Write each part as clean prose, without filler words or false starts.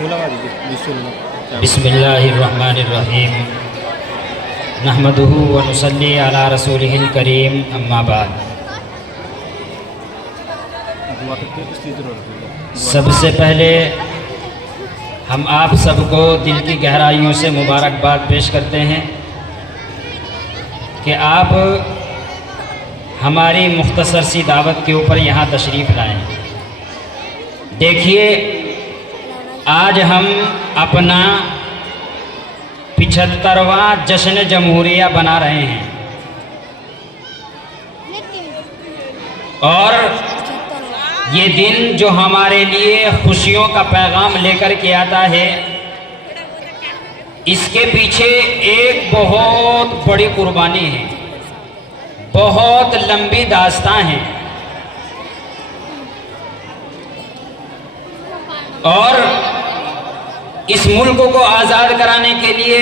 بسم اللہ الرحمن الرحیم نحمدہ و نصلی علی رسولہ الکریم اما بعد۔ سب سے پہلے ہم آپ سب کو دل کی گہرائیوں سے مبارکباد پیش کرتے ہیں کہ آپ ہماری مختصر سی دعوت کے اوپر یہاں تشریف لائیں۔ دیکھیے، آج ہم اپنا 75واں جشن جمہوریہ بنا رہے ہیں، اور یہ دن جو ہمارے لیے خوشیوں کا پیغام لے کر کے آتا ہے، اس کے پیچھے ایک بہت بڑی قربانی ہے، بہت لمبی داستان ہے، اور اس ملک کو آزاد کرانے کے لیے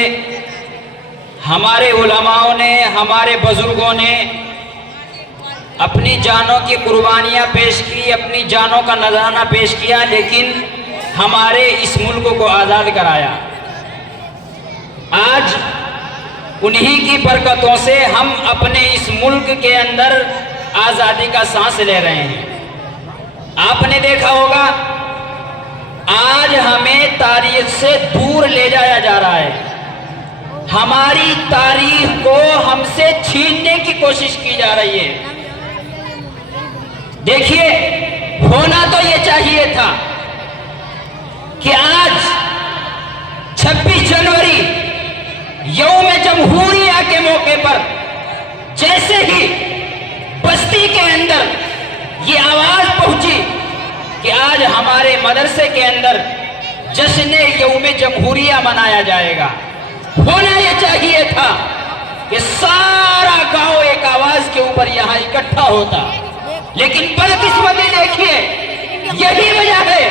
ہمارے علماؤں نے، ہمارے بزرگوں نے اپنی جانوں کی قربانیاں پیش کی، اپنی جانوں کا نذرانہ پیش کیا، لیکن ہمارے اس ملک کو آزاد کرایا۔ آج انہی کی برکتوں سے ہم اپنے اس ملک کے اندر آزادی کا سانس لے رہے ہیں۔ آپ نے دیکھا ہوگا، آج ہمیں تاریخ سے دور لے جایا جا رہا ہے، ہماری تاریخ کو ہم سے چھیننے کی کوشش کی جا رہی ہے۔ دیکھیے، ہونا تو یہ چاہیے تھا کہ آج 26 جنوری یوم جمہوریہ کے موقع پر جیسے ہی بستی کے اندر یہ آواز پہنچی کہ آج ہمارے مدرسے کے اندر جشن یوم جمہوریہ منایا جائے گا، ہونا یہ چاہیے تھا کہ سارا گاؤں ایک آواز کے اوپر یہاں اکٹھا ہوتا، لیکن بدقسمتی دیکھیے، یہی وجہ ہے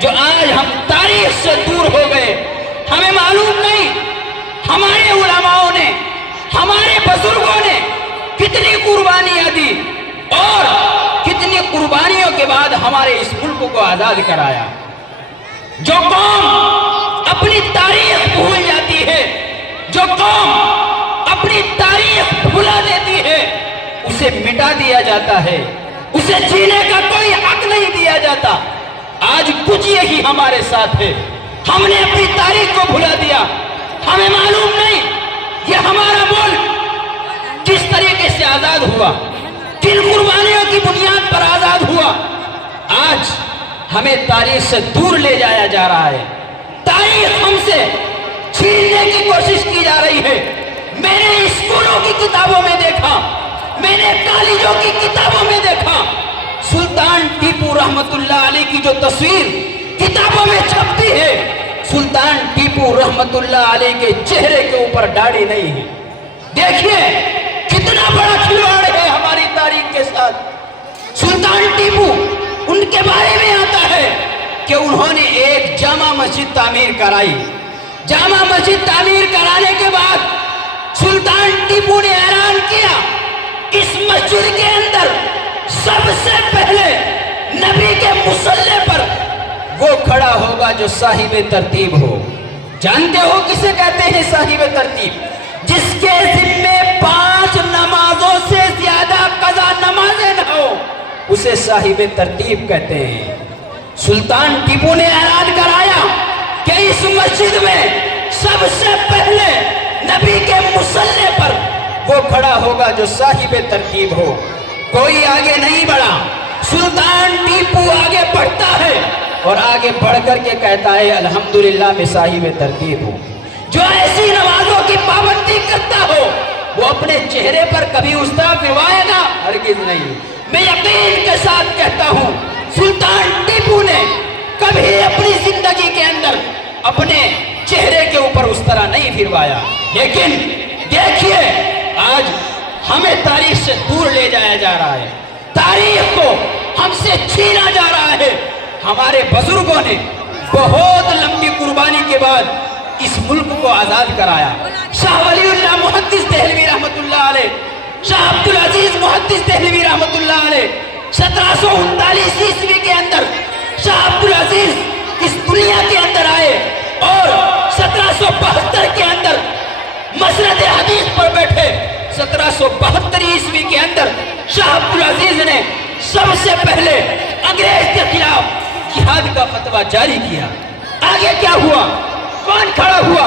جو آج ہم تاریخ سے دور ہو گئے۔ ہمیں معلوم نہیں ہمارے علماؤں نے، ہمارے بزرگوں نے کتنی قربانیاں دی، اور کتنی قربانیوں کے بعد ہمارے اس ملک کو آزاد کرایا۔ جو قوم اپنی تاریخ بھول جاتی ہے، جو قوم اپنی تاریخ بھلا دیتی ہے، اسے مٹا دیا جاتا ہے، اسے جینے کا کوئی حق نہیں دیا جاتا۔ آج کچھ یہی ہمارے ساتھ ہے، ہم نے اپنی تاریخ کو بھلا دیا۔ ہمیں معلوم نہیں یہ ہمارا ملک کس طریقے سے آزاد ہوا، کن قربانیوں کی بنیاد پر آزاد ہوا۔ آج ہمیں تاریخ سے دور لے جایا جا رہا ہے، تاریخ ہم سے چھیننے کی کوشش کی جا رہی ہے۔ میں نے اسکولوں کی کتابوں میں دیکھا، میں نے کالجوں کی کتابوں میں دیکھا، سلطان ٹیپو رحمت اللہ علیہ کی جو تصویر کتابوں میں چھپتی ہے، سلطان ٹیپو رحمت اللہ علیہ کے چہرے کے اوپر داڑھی نہیں ہے۔ دیکھیے کتنا بڑا کھلواڑ ہے ہماری تاریخ کے ساتھ۔ سلطان ٹیپو، ان کے بارے میں آتا ہے کہ انہوں نے ایک جامع مسجد تعمیر کرائی۔ جامع مسجد تعمیر کرانے کے بعد سلطان ٹیپو نے اعلان کیا، اس مسجد کے اندر سب سے پہلے نبی کے مصلی پر وہ کھڑا ہوگا جو صاحب ترتیب ہو۔ جانتے ہو کسے کہتے ہیں صاحب ترتیب؟ جس کے ذمے 5 نمازوں سے زیادہ قضا نمازیں نہ ہو، اسے صاحب ترتیب کہتے ہیں۔ سلطان ٹیپو نے اعلان کرایا کہ اس مسجد میں سب سے پہلے نبی کے مصلی پر وہ کھڑا ہوگا جو صاحب ترتیب ہو۔ کوئی آگے نہیں بڑھا، سلطان ٹیپو آگے بڑھتا ہے، اور آگے بڑھ کر کے کہتا ہے الحمدللہ میں صاحب ترتیب ہوں۔ جو ایسی نمازوں کی پابندی کرتا ہو، وہ اپنے چہرے پر کبھی اس طرح پھروائے گا؟ ہرگز نہیں۔ میں یقین کے ساتھ کہتا ہوں، سلطان ٹیپو نے کبھی اپنی زندگی کے اندر اپنے چہرے کے اوپر اس طرح نہیں پھروایا۔ لیکن دیکھیے، آج ہمیں تاریخ سے دور لے جایا جا رہا ہے، تاریخ کو ہم سے چھینا جا رہا ہے۔ ہمارے بزرگوں نے بہت لمبی قربانی کے بعد اس ملک کو آزاد کرایا۔ شاہ ولی اللہ محدث دہلوی رحمت اللہ علیہ، شاہ عبدالعزیز محدث دہلوی رحمت اللہ علیہ 1739 عیسوی کے اندر شاہ عبدالعزیز اس دنیا کے اندر آئے۔ 1772 عیسوی کے اندر شاہ عبدالعزیز نے سب سے پہلے انگریز کے خلاف جہاد کا فتویٰ جاری کیا. آگے کیا ہوا؟ کون کھڑا ہوا؟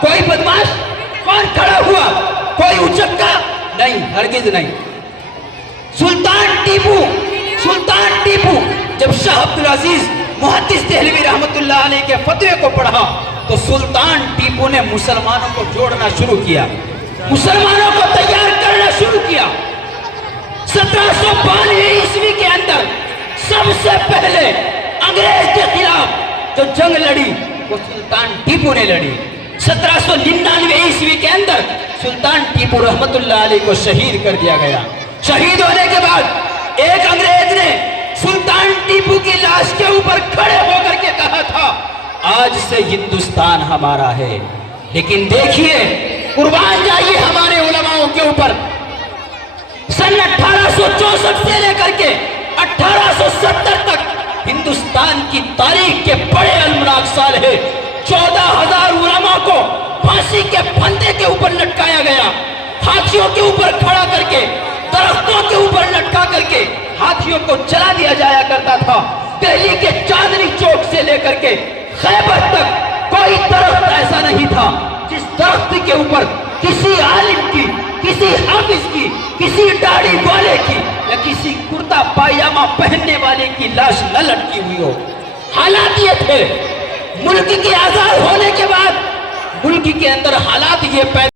کوئی بدماش؟ کون کھڑا ہوا؟ کوئی اچکا؟ نہیں، ہرگز نہیں. سلطان ٹیپو جب شاہ عبدالعزیز محدث دہلوی رحمت اللہ علیہ کے فتوے کو پڑھا تو سلطان ٹیپو نے مسلمانوں کو جوڑنا شروع کیا، مسلمانوں کو تیار کرنا شروع کیا. 1792 عیسوی کے اندر سب سے پہلے انگریز کے خلاف جو جنگ لڑی وہ سلطان ٹیپو نے لڑی. 1799 عیسوی کے اندر سلطان ٹیپو رحمت اللہ علیہ کو شہید کر دیا گیا. شہید ہونے کے بعد ایک انگریز نے سلطان ٹیپو کی لاش کے اوپر کھڑے ہو کر کے کہا تھا آج سے ہندوستان ہمارا ہے. لیکن دیکھیے، قربان جائیے ہمارے علماؤں کے اوپر، سن 1864 سے لے کر کے 1870 تک ہندوستان کی تاریخ کے بڑے المناک سال ہے. 14,000 علماء کو پھانسی کے پھندے کے اوپر لٹکایا گیا، ہاتھیوں کے اوپر کھڑا کر کے، درختوں کے اوپر لٹکا کر کے ہاتھیوں کو چلا دیا جایا کرتا تھا. دہلی کے چاندنی چوک سے لے کر کے خیبر تک کوئی درخت ایسا نہیں تھا جس درخت کے اوپر کسی عالم کی، کسی حافظ کی، کسی داڑھی والے کی یا کسی کرتا پائجامہ پہننے والے کی لاش نہ لٹکی ہوئی ہو. حالات یہ تھے. ملک کے آزاد ہونے کے بعد ملک کے اندر حالات یہ پیدا